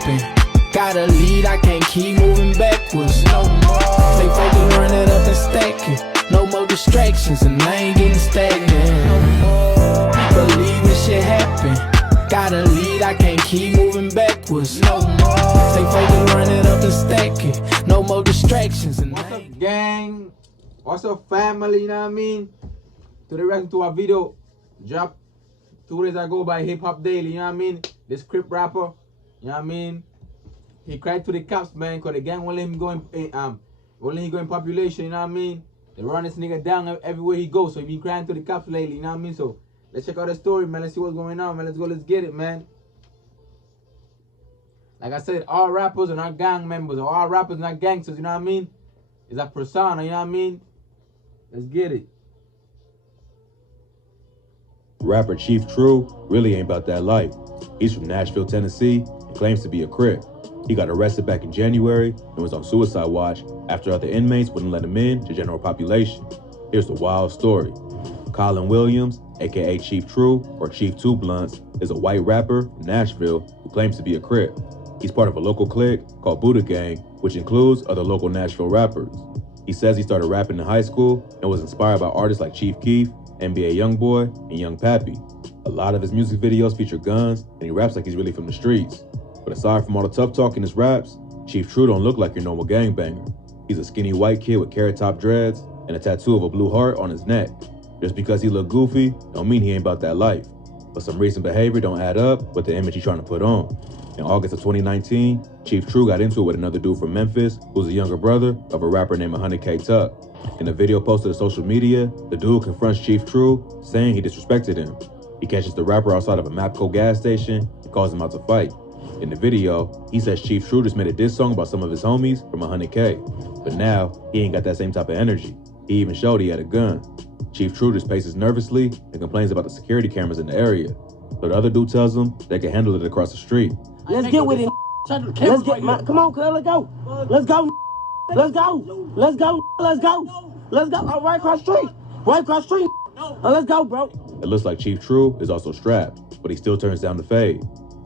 happen. Gotta lead, I can't keep moving backwards no more. Stay focused, run it up and stack it. No more distractions, and I ain't getting stagnant no more. Believe this shit happen. Gotta lead, I can't keep moving backwards no more. Stay focused, run it up and stack it. No more distractions, and what's up, gang? What's up, family? You know what I mean? Today, reaction to our video dropped 2 days ago by Hip Hop Daily. You know what I mean? This Crip rapper. You know what I mean? He cried to the cops, man, because the gang won't let him go in population, you know what I mean? They run this nigga down everywhere he goes, so he been crying to the cops lately, you know what I mean? So let's check out the story, man. Let's see what's going on, man. Let's go, let's get it, man. Like I said, all rappers are not gang members, or all rappers are not gangsters, you know what I mean? It's a persona, you know what I mean? Let's get it. Rapper Chief True really ain't about that life. He's from Nashville, Tennessee, and claims to be a Crip. He got arrested back in January and was on suicide watch after other inmates wouldn't let him in to general population. Here's the wild story. Colin Williams, aka Chief True, or Chief Two Blunts, is a white rapper from Nashville who claims to be a Crip. He's part of a local clique called Buddha Gang, which includes other local Nashville rappers. He says he started rapping in high school and was inspired by artists like Chief Keef, NBA Youngboy, and Young Pappy. A lot of his music videos feature guns, and he raps like he's really from the streets. But aside from all the tough talk in his raps, Chief True don't look like your normal gangbanger. He's a skinny white kid with carrot top dreads and a tattoo of a blue heart on his neck. Just because he look goofy don't mean he ain't about that life. But some recent behavior don't add up with the image he's trying to put on. In August of 2019, Chief True got into it with another dude from Memphis who's a younger brother of a rapper named 100K Tuck. In a video posted to social media, the dude confronts Chief True, saying he disrespected him. He catches the rapper outside of a Mapco gas station and calls him out to fight. In the video, he says Chief True just made a diss song about some of his homies from 100K. But now, he ain't got that same type of energy. He even showed he had a gun. Chief True just paces nervously and complains about the security cameras in the area. So the other dude tells him they can handle it across the street. Let's get with it. Let's get, come on, cuz, let's go. Let's go. Let's go. Let's go. Let's go. Let's go. Oh, right across the street. Right across the street. Let's go, bro. It looks like Chief True is also strapped, but he still turns down the fade.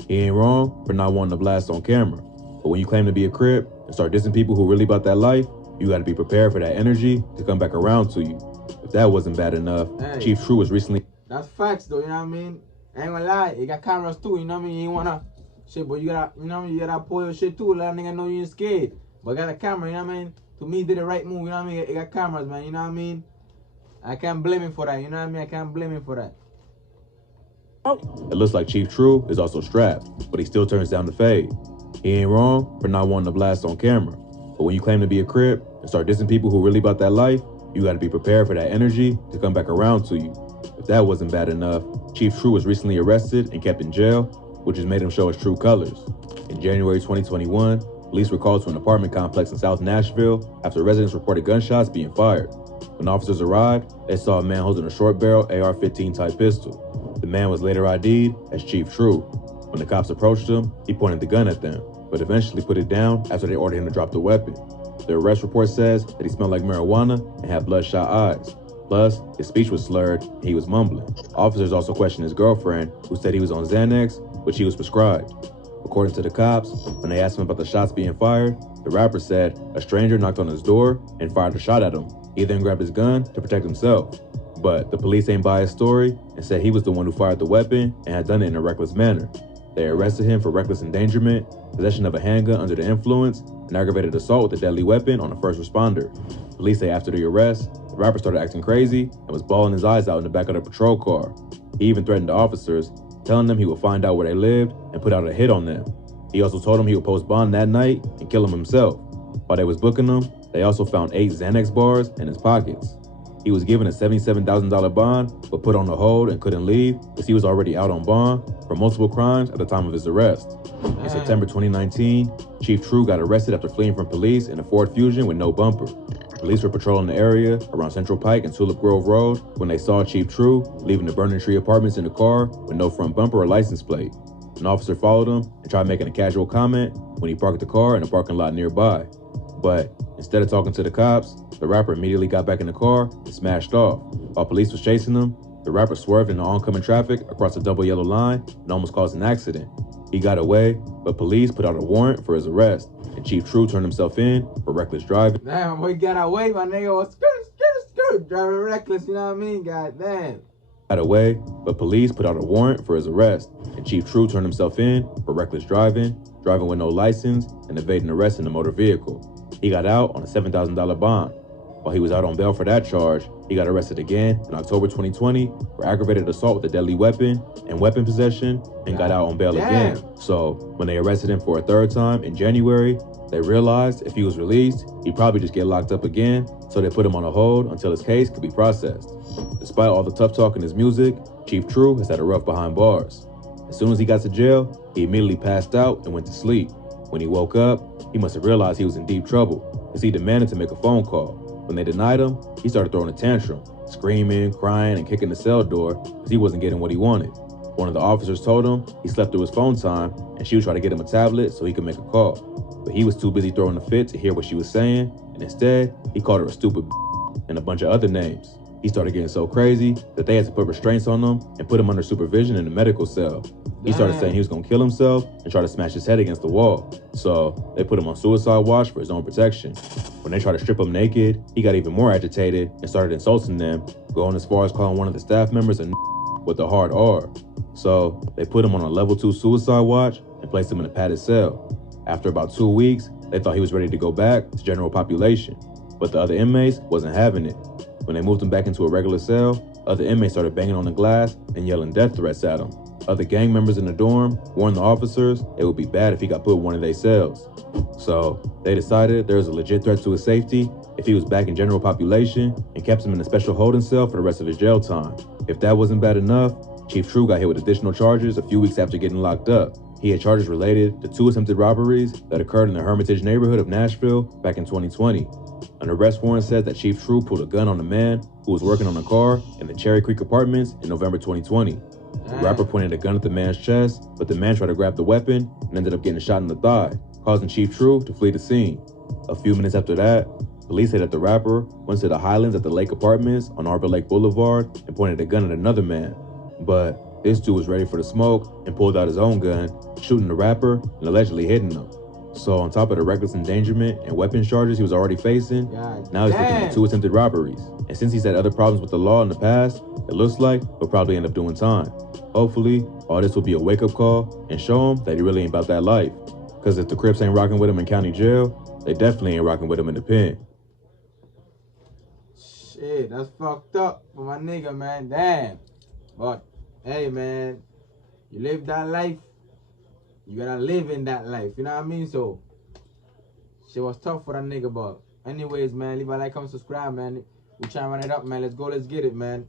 He ain't wrong for not wanting to blast on camera. But when you claim to be a Crip and start dissing people who really about that life, you gotta be prepared for that energy to come back around to you. If that wasn't bad enough, hey, Chief True was recently... That's facts though, you know what I mean? I ain't gonna lie, you got cameras too, you know what I mean? You ain't wanna... Shit, but you gotta, you know what I mean? You gotta pull your shit too, let a nigga know you ain't scared. But I got a camera, you know what I mean? To me, he did the right move, you know what I mean? You got cameras, man, you know what I mean? I can't blame him for that, you know what I mean? I can't blame him for that. It looks like Chief True is also strapped, but he still turns down the fade. He ain't wrong for not wanting to blast on camera. But when you claim to be a Crip and start dissing people who really about that life, you gotta be prepared for that energy to come back around to you. If that wasn't bad enough, Chief True was recently arrested and kept in jail, which has made him show his true colors. In January 2021, police were called to an apartment complex in South Nashville after residents reported gunshots being fired. When officers arrived, they saw a man holding a short-barrel AR-15 type pistol. The man was later ID'd as Chief True. When the cops approached him, he pointed the gun at them, but eventually put it down after they ordered him to drop the weapon. The arrest report says that he smelled like marijuana and had bloodshot eyes. Plus, his speech was slurred and he was mumbling. Officers also questioned his girlfriend, who said he was on Xanax, which he was prescribed. According to the cops, when they asked him about the shots being fired, the rapper said a stranger knocked on his door and fired a shot at him. He then grabbed his gun to protect himself. But the police ain't buy his story and said he was the one who fired the weapon and had done it in a reckless manner. They arrested him for reckless endangerment, possession of a handgun under the influence, and aggravated assault with a deadly weapon on a first responder. Police say after the arrest, the rapper started acting crazy and was bawling his eyes out in the back of the patrol car. He even threatened the officers, telling them he would find out where they lived and put out a hit on them. He also told them he would post bond that night and kill him himself. While they was booking him, they also found 8 Xanax bars in his pockets. He was given a $77,000 bond, but put on a hold and couldn't leave because he was already out on bond for multiple crimes at the time of his arrest. In September 2019, Chief True got arrested after fleeing from police in a Ford Fusion with no bumper. Police were patrolling the area around Central Pike and Tulip Grove Road when they saw Chief True leaving the Burning Tree Apartments in a car with no front bumper or license plate. An officer followed him and tried making a casual comment when he parked the car in a parking lot nearby. But instead of talking to the cops, the rapper immediately got back in the car and smashed off. While police was chasing him, the rapper swerved into oncoming traffic across a double yellow line and almost caused an accident. He got away, but police put out a warrant for his arrest, and Chief True turned himself in for reckless driving. Damn, boy, got away, my nigga was driving reckless, you know what I mean? God damn. Got away, but police put out a warrant for his arrest, and Chief True turned himself in for reckless driving with no license, and evading arrest in a motor vehicle. He got out on a $7,000 bond. While he was out on bail for that charge, he got arrested again in October 2020 for aggravated assault with a deadly weapon and weapon possession, and got out on bail again. So when they arrested him for a third time in January, they realized if he was released, he'd probably just get locked up again, so they put him on a hold until his case could be processed. Despite all the tough talk in his music, Chief True has had a rough behind bars. As soon as he got to jail, he immediately passed out and went to sleep. When he woke up, he must have realized he was in deep trouble, as he demanded to make a phone call. When they denied him, he started throwing a tantrum, screaming, crying, and kicking the cell door because he wasn't getting what he wanted. One of the officers told him he slept through his phone time, and she would try to get him a tablet so he could make a call. But he was too busy throwing a fit to hear what she was saying, and instead, he called her a stupid and a bunch of other names. He started getting so crazy that they had to put restraints on him and put him under supervision in a medical cell. He started saying he was gonna kill himself and try to smash his head against the wall. So they put him on suicide watch for his own protection. When they tried to strip him naked, he got even more agitated and started insulting them, going as far as calling one of the staff members a with a hard R. So they put him on a level 2 suicide watch and placed him in a padded cell. After about 2 weeks, they thought he was ready to go back to general population, but the other inmates wasn't having it. When they moved him back into a regular cell, other inmates started banging on the glass and yelling death threats at him. Other gang members in the dorm warned the officers it would be bad if he got put in one of their cells. So they decided there was a legit threat to his safety if he was back in general population, and kept him in a special holding cell for the rest of his jail time. If that wasn't bad enough, Chief True got hit with additional charges a few weeks after getting locked up. He had charges related to 2 attempted robberies that occurred in the Hermitage neighborhood of Nashville back in 2020. An arrest warrant said that Chief True pulled a gun on a man who was working on a car in the Cherry Creek apartments in November 2020. The rapper pointed a gun at the man's chest, but the man tried to grab the weapon and ended up getting shot in the thigh, causing Chief True to flee the scene. A few minutes after that, police said that the rapper went to the Highlands at the Lake Apartments on Arbor Lake Boulevard and pointed a gun at another man. But this dude was ready for the smoke and pulled out his own gun, shooting the rapper and allegedly hitting him. So on top of the reckless endangerment and weapons charges he was already facing, now he's looking at 2 attempted robberies. And since he's had other problems with the law in the past, it looks like he'll probably end up doing time. Hopefully, all this will be a wake-up call and show him that he really ain't about that life. Because if the Crips ain't rocking with him in county jail, they definitely ain't rocking with him in the pen. Shit, that's fucked up for my nigga, man. Damn. But, hey, man, you live that life, you gotta live in that life, you know what I mean? So, shit was tough for that nigga, but anyways, man, leave a like, comment, subscribe, man. We try to run it up, man. Let's go, let's get it, man.